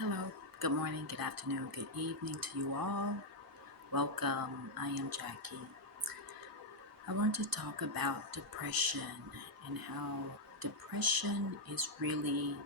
Hello, good morning, good afternoon, good evening to you all. Welcome. I am Jackie. I want to talk about depression and how depression is really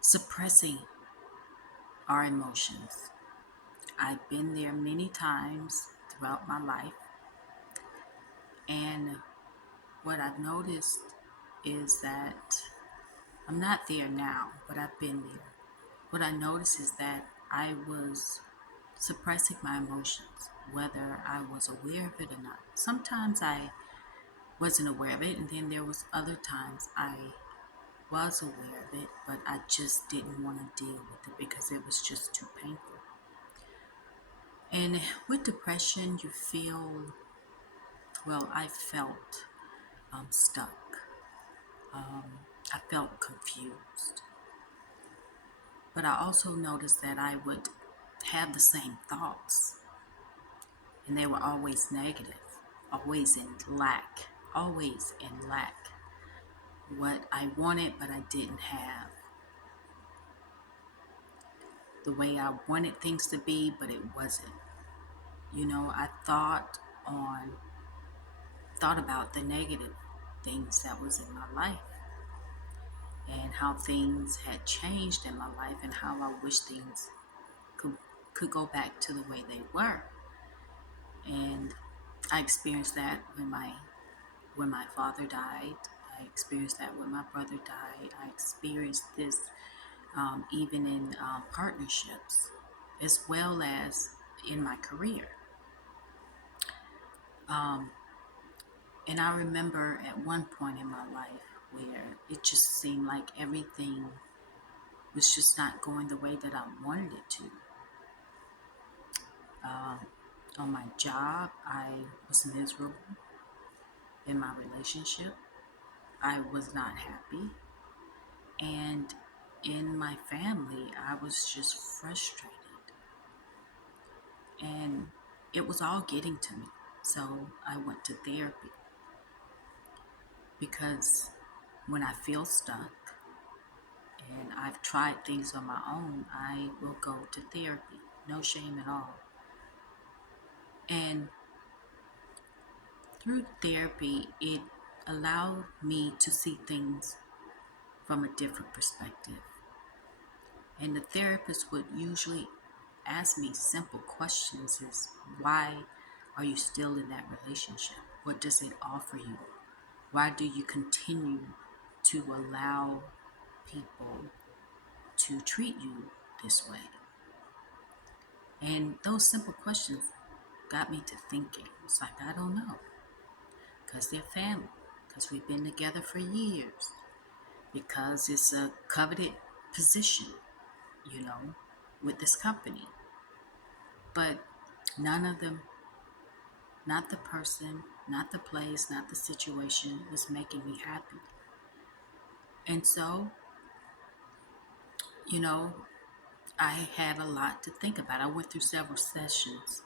suppressing our emotions. I've been there many times throughout my life, and what I've noticed is that I'm not there now, but I've been there. What I noticed is that I was suppressing my emotions, whether I was aware of it or not. Sometimes I wasn't aware of it, and then there was other times I was aware of it, but I just didn't want to deal with it because it was just too painful. And with depression, you feel, well, I felt stuck. Um, I felt confused. But I also noticed that I would have the same thoughts, and they were always negative, always in lack, always in lack. What I wanted, but I didn't have. The way I wanted things to be, but it wasn't. I thought about the negative things that was in my life and how things had changed in my life and how I wish things could could go back to the way they were. And I experienced that when my father died. I experienced that when my brother died. I experienced this even in partnerships, as well as in my career. Um, and I remember at one point in my life where it just seemed like everything was just not going the way that I wanted it to. Um, on my job, I was miserable. In my relationship, I was not happy. And in my family, I was just frustrated. And it was all getting to me. So I went to therapy because when I feel stuck and I've tried things on my own, I will go to therapy. No shame at all. And through therapy, it allowed me to see things from a different perspective. And the therapist would usually ask me simple questions is why are you still in that relationship? What does it offer you? Why do you continue to allow people to treat you this way? And those simple questions got me to thinking. It's like, I don't know. Because they're family. Because we've been together for years. Because it's a coveted position, you know, with this company. But none of them, not the person, not the place, not the situation, was making me happy. And so, you know, I had a lot to think about. I went through several sessions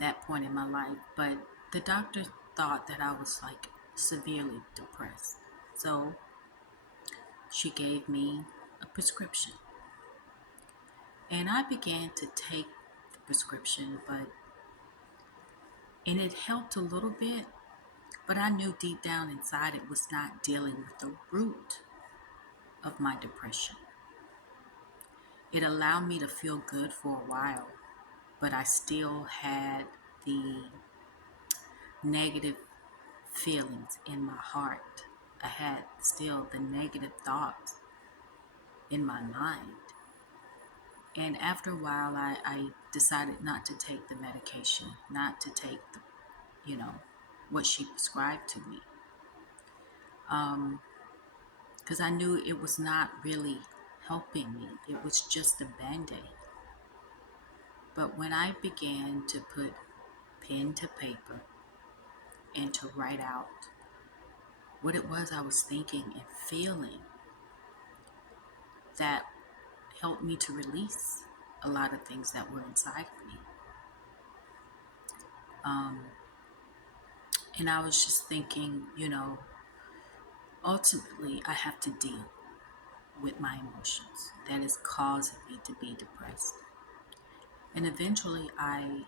that point in my life, but the doctor thought that I was like severely depressed. So she gave me a prescription, and I began to take the prescription, and it helped a little bit, but I knew deep down inside it was not dealing with the root of my depression. It allowed me to feel good for a while, but I still had the negative feelings in my heart. I had still the negative thoughts in my mind. And after a while, I decided not to take the medication, not to take what she prescribed to me. Because I knew it was not really helping me. It was just a band-aid. But when I began to put pen to paper and to write out what it was I was thinking and feeling, that helped me to release a lot of things that were inside of me. Um, and I was just thinking, ultimately I have to deal. with my emotions that is causing me to be depressed. And eventually I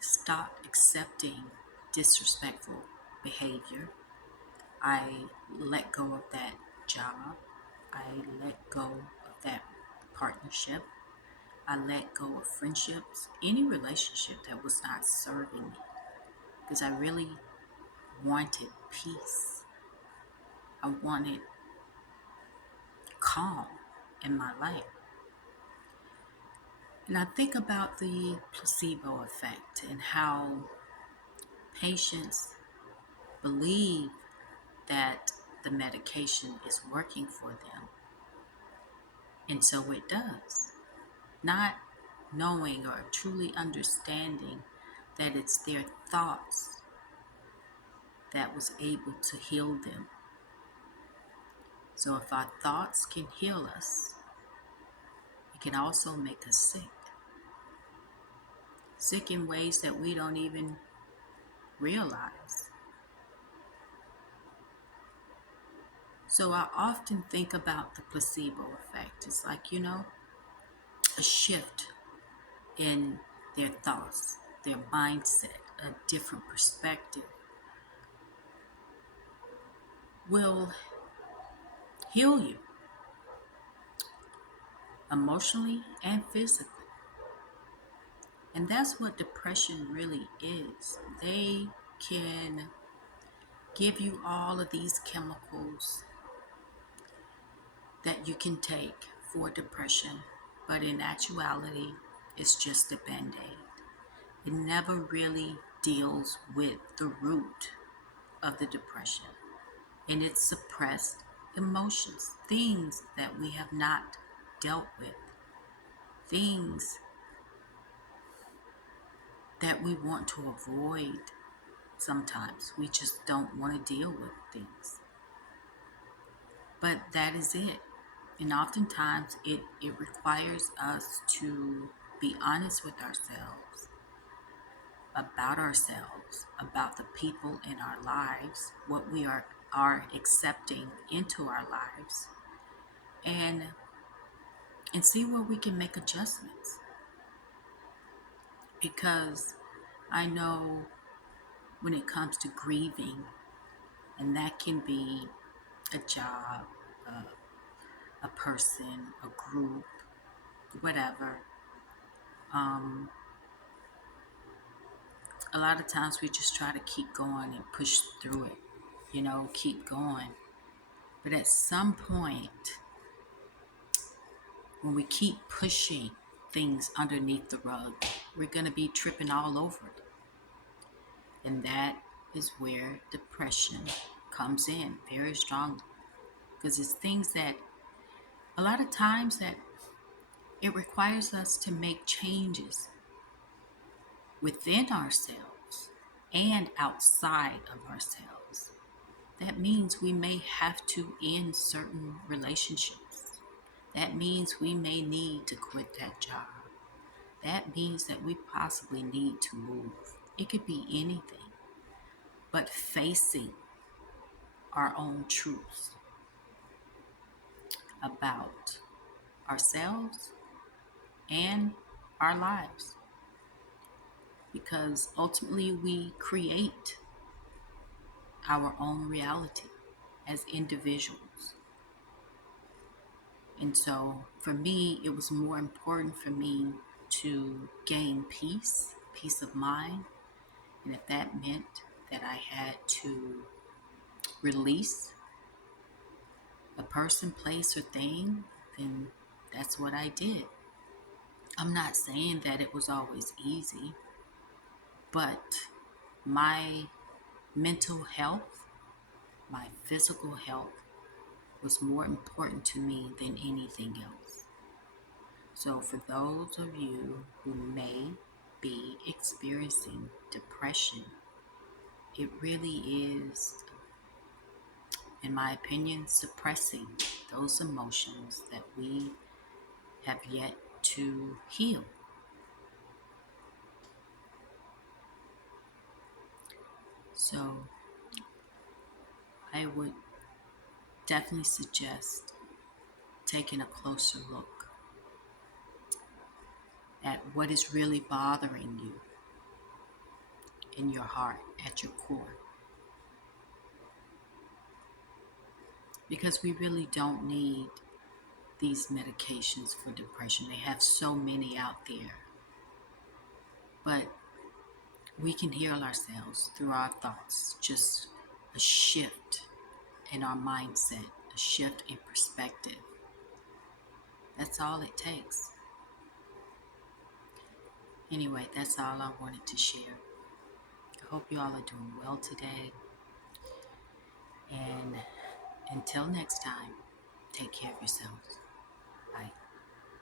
stopped accepting disrespectful behavior. I let go of that job. I let go of that partnership. I let go of friendships, any relationship that was not serving me, because I really wanted peace. I wanted calm in my life. And I think about the placebo effect and how patients believe that the medication is working for them. And so it does. Not knowing or truly understanding that it's their thoughts that was able to heal them. So if our thoughts can heal us, it can also make us sick. Sick in ways that we don't even realize. So I often think about the placebo effect. It's like, a shift in their thoughts, their mindset, a different perspective will heal you emotionally and physically. And that's what depression really is. They can give you all of these chemicals that you can take for depression, but in actuality, it's just a band aid. It never really deals with the root of the depression, and it's suppressed emotions, things that we have not dealt with, things that we want to avoid. Sometimes we just don't want to deal with things, but that is it. And oftentimes it requires us to be honest with ourselves, about the people in our lives, what we are accepting into our lives, and see where we can make adjustments. Because I know when it comes to grieving, and that can be a job, a person, a group, whatever. A lot of times we just try to keep going and push through it, keep going. But at some point, when we keep pushing things underneath the rug, we're going to be tripping all over it. And that is where depression comes in very strongly. Because it's things that a lot of times that it requires us to make changes within ourselves and outside of ourselves. That means we may have to end certain relationships. That means we may need to quit that job. That means that we possibly need to move. It could be anything, but facing our own truths about ourselves and our lives. Because ultimately we create our own reality as individuals. And so for me, it was more important for me to gain peace of mind. And if that meant that I had to release a person, place, or thing, then that's what I did. I'm not saying that it was always easy, but my mental health, my physical health was more important to me than anything else. So for those of you who may be experiencing depression, it really is, in my opinion, suppressing those emotions that we have yet to heal. So I would definitely suggest taking a closer look at what is really bothering you in your heart, at your core. Because we really don't need these medications for depression. They have so many out there. But we can heal ourselves through our thoughts. Just a shift in our mindset, a shift in perspective. That's all it takes. Anyway, that's all I wanted to share. I hope you all are doing well today. And until next time, take care of yourselves.